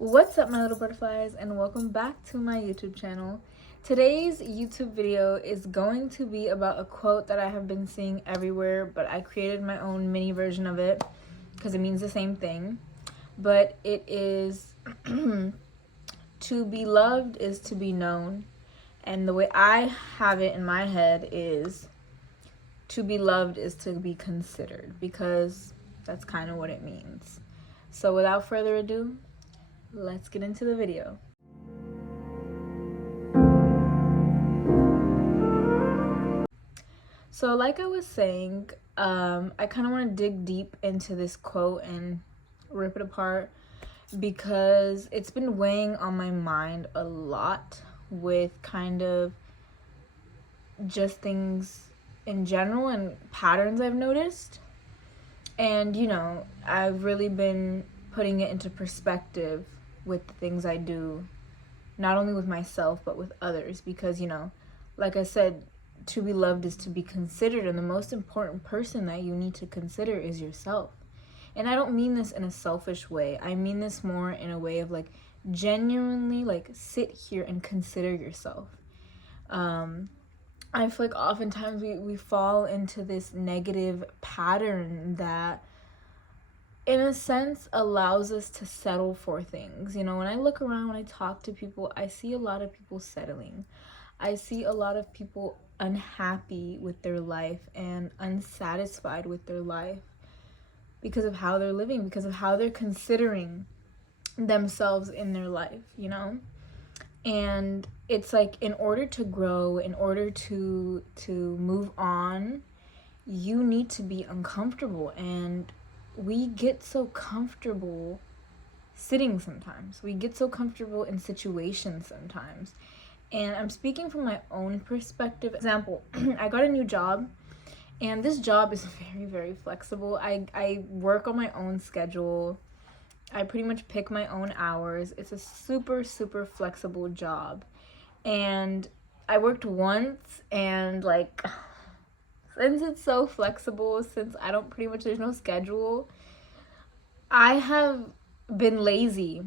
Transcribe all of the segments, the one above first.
What's up, my little butterflies, and welcome back to my YouTube channel. Today's YouTube video is going to be about a quote that I have been seeing everywhere, but I created my own mini version of it because it means the same thing. But it is to be loved is to be known. And the way I have it in my head is to be loved is to be considered, because that's kind of what it means. So without further ado, let's get into the video. So like I was saying, I kind of want to dig deep into this quote and rip it apart because it's been weighing on my mind a lot with kind of just things in general and patterns I've noticed. And I've really been putting it into perspective with the things I do, not only with myself but with others, because like I said, to be loved is to be considered, and the most important person that you need to consider is yourself. And I don't mean this in a selfish way. I mean this more in a way of like genuinely like sit here and consider yourself. I feel like oftentimes we fall into this negative pattern that in a sense allows us to settle for things. When I look around, when I talk to people, I see a lot of people settling. I see a lot of people unhappy with their life and unsatisfied with their life because of how they're living, because of how they're considering themselves in their life, And it's like, in order to grow, in order to move on, you need to be uncomfortable. And we get so comfortable sitting sometimes. We get so comfortable in situations sometimes. And I'm speaking from my own perspective. Example, I got a new job, and this job is very, very flexible. I work on my own schedule. I pretty much pick my own hours. It's a super, super flexible job. And I worked once, and like, since it's so flexible, since I don't pretty much, there's no schedule, I have been lazy.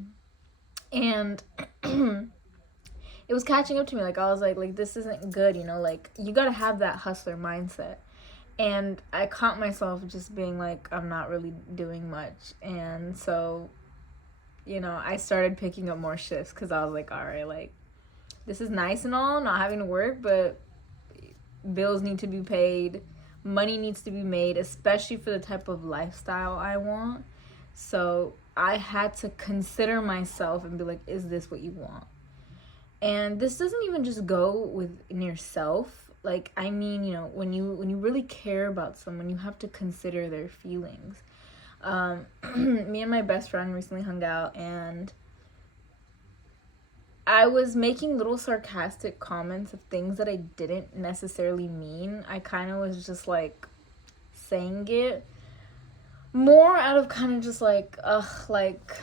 And it was catching up to me. Like, I was like this isn't good, like, you gotta have that hustler mindset. And I caught myself just being like, I'm not really doing much. And so, I started picking up more shifts because I was like, all right, like, this is nice and all, not having to work, but bills need to be paid. Money needs to be made, especially for the type of lifestyle I want. So I had to consider myself and be like, is this what you want? And this doesn't even just go within yourself. Like, I mean, when you really care about someone, you have to consider their feelings. Me and my best friend recently hung out, and I was making little sarcastic comments of things that I didn't necessarily mean. I kind of was just like saying it more out of kind of just like, like,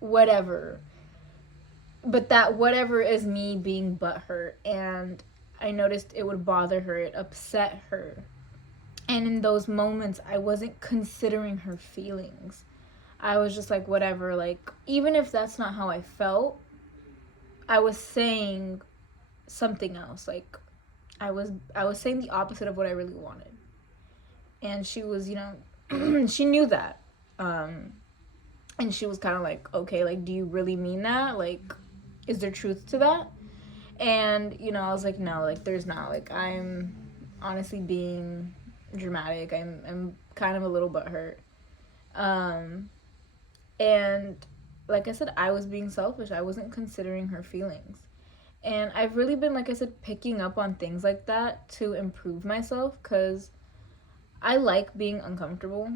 whatever. But that whatever is me being butthurt, and I noticed it would bother her, it upset her. And in those moments, I wasn't considering her feelings. I was just like, whatever, like, even if that's not how I felt, I was saying something else. Like, I was saying the opposite of what I really wanted. And she was, she knew that. And she was kind of like, okay, like, do you really mean that? Like, is there truth to that? And, I was like, no, like, there's not. Like, I'm honestly being dramatic. I'm kind of a little butthurt. And like I said, I was being selfish. I wasn't considering her feelings. And I've really been, like I said, picking up on things like that to improve myself, because I like being uncomfortable.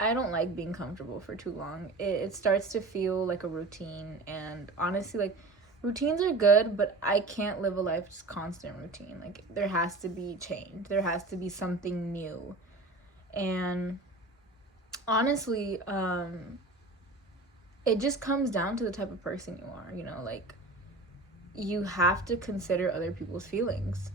I don't like being comfortable for too long. It starts to feel like a routine. And honestly, like, routines are good, but I can't live a life just constant routine. Like, there has to be change. There has to be something new. And honestly, it just comes down to the type of person you are, like, you have to consider other people's feelings.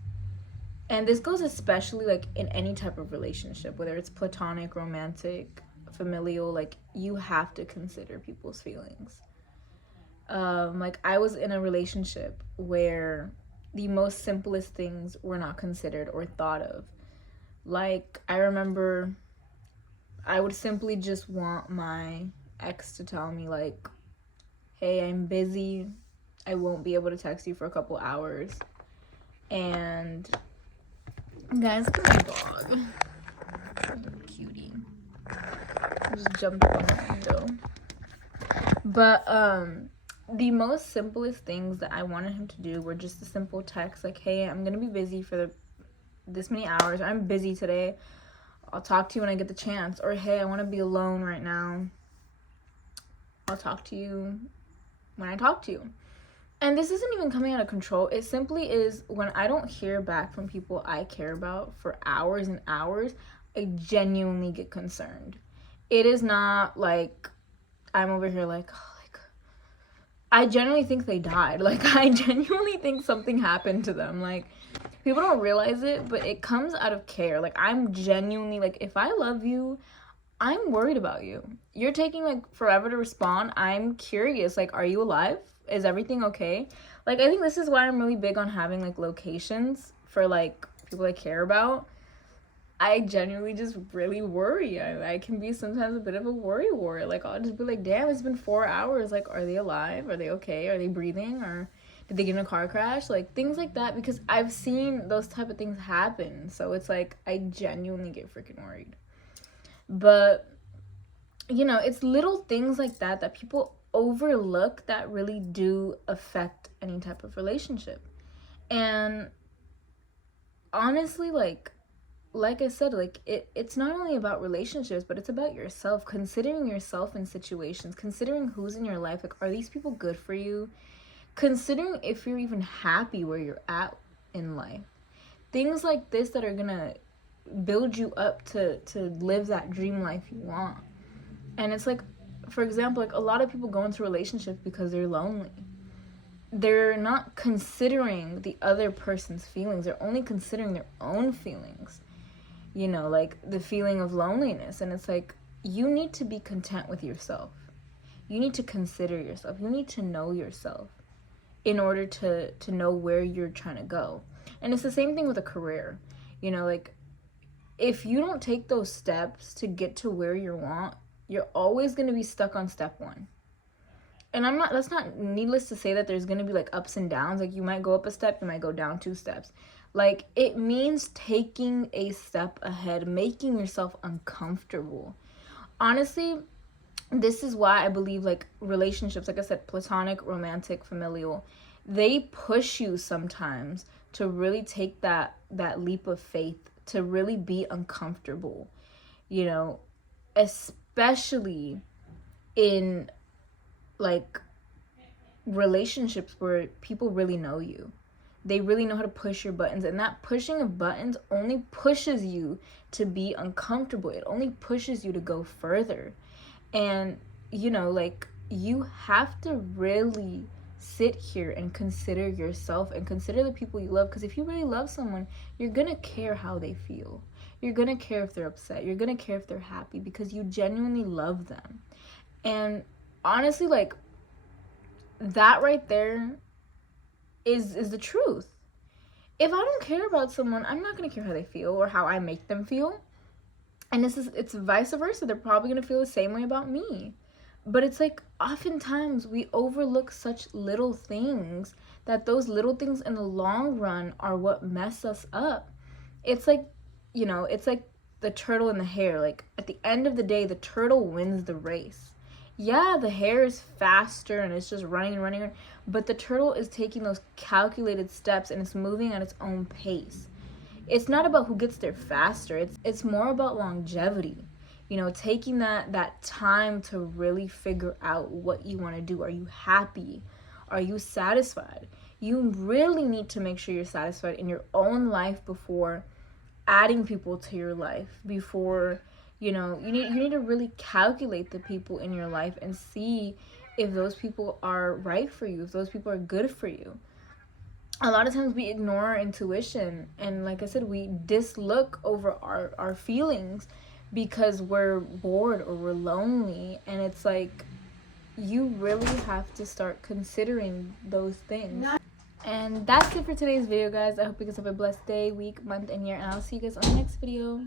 And this goes especially, like, in any type of relationship, whether it's platonic, romantic, familial. Like, you have to consider people's feelings. Like, I was in a relationship where the most simplest things were not considered or thought of. Like, I remember I would simply just want my ex to tell me, like, hey, I'm busy. I won't be able to text you for a couple hours. And guys, look at my dog. Cutie. Just jumped on the window. But the most simplest things that I wanted him to do were just a simple text like, hey, I'm gonna be busy for this many hours. I'm busy today. I'll talk to you when I get the chance. Or, hey, I want to be alone right now. I'll talk to you when I talk to you. And this isn't even coming out of control. It simply is when I don't hear back from people I care about for hours and hours, I genuinely get concerned. It is not like I'm over here like, oh, like, I genuinely think they died. Like, I genuinely think something happened to them. Like, people don't realize it, but it comes out of care. Like, I'm genuinely, like, if I love you, I'm worried about you. You're taking, like, forever to respond. I'm curious. Like, are you alive? Is everything okay? Like, I think this is why I'm really big on having, like, locations for, like, people I care about. I genuinely just really worry. I can be sometimes a bit of a worry wart. Like, I'll just be like, damn, it's been 4 hours. Like, are they alive? Are they okay? Are they breathing? Or did they get in a car crash? Like, things like that, because I've seen those type of things happen. So it's like, I genuinely get freaking worried. But, you know, it's little things like that that people overlook that really do affect any type of relationship. And honestly, like I said, like, it's not only about relationships, but it's about yourself, considering yourself in situations, considering who's in your life. Like, are these people good for you? Considering if you're even happy where you're at in life. Things like this that are gonna build you up to live that dream life you want. And it's like, for example, like, a lot of people go into relationships because they're lonely. They're not considering the other person's feelings. They're only considering their own feelings. You know, like the feeling of loneliness. And it's like, you need to be content with yourself. You need to consider yourself. You need to know yourself in order to know where you're trying to go. And it's the same thing with a career. You know, like, if you don't take those steps to get to where you want, you're always going to be stuck on step one. And that's not needless to say that there's going to be, like, ups and downs. Like, you might go up a step, you might go down 2 steps. Like, it means taking a step ahead, making yourself uncomfortable. Honestly, this is why I believe, like, relationships, like I said, platonic, romantic, familial, they push you sometimes to really take that leap of faith, to really be uncomfortable, you know, especially in, like, relationships where people really know you. They really know how to push your buttons, and that pushing of buttons only pushes you to be uncomfortable. It only pushes you to go further. And, you know, like, you have to really sit here and consider yourself and consider the people you love. Because if you really love someone, you're gonna care how they feel. You're gonna care if they're upset. You're gonna care if they're happy, because you genuinely love them. And honestly, like, that right there is the truth. If I don't care about someone, I'm not gonna care how they feel or how I make them feel. And it's vice versa. They're probably gonna feel the same way about me. But it's like, oftentimes we overlook such little things, that those little things in the long run are what mess us up. It's like, you know, it's like the turtle and the hare. Like, at the end of the day, the turtle wins the race. Yeah, the hare is faster and it's just running and running, but the turtle is taking those calculated steps and it's moving at its own pace. It's not about who gets there faster. It's more about longevity. You know, taking that time to really figure out what you want to do. Are you happy? Are you satisfied? You really need to make sure you're satisfied in your own life before adding people to your life, before, you know, you need to really calculate the people in your life and see if those people are right for you, if those people are good for you. A lot of times we ignore our intuition, and like I said, we dislook over our feelings because we're bored or we're lonely. And it's like, you really have to start considering those things. And that's it for today's video, guys. I hope you guys have a blessed day, week, month, and year, and I'll see you guys on the next video.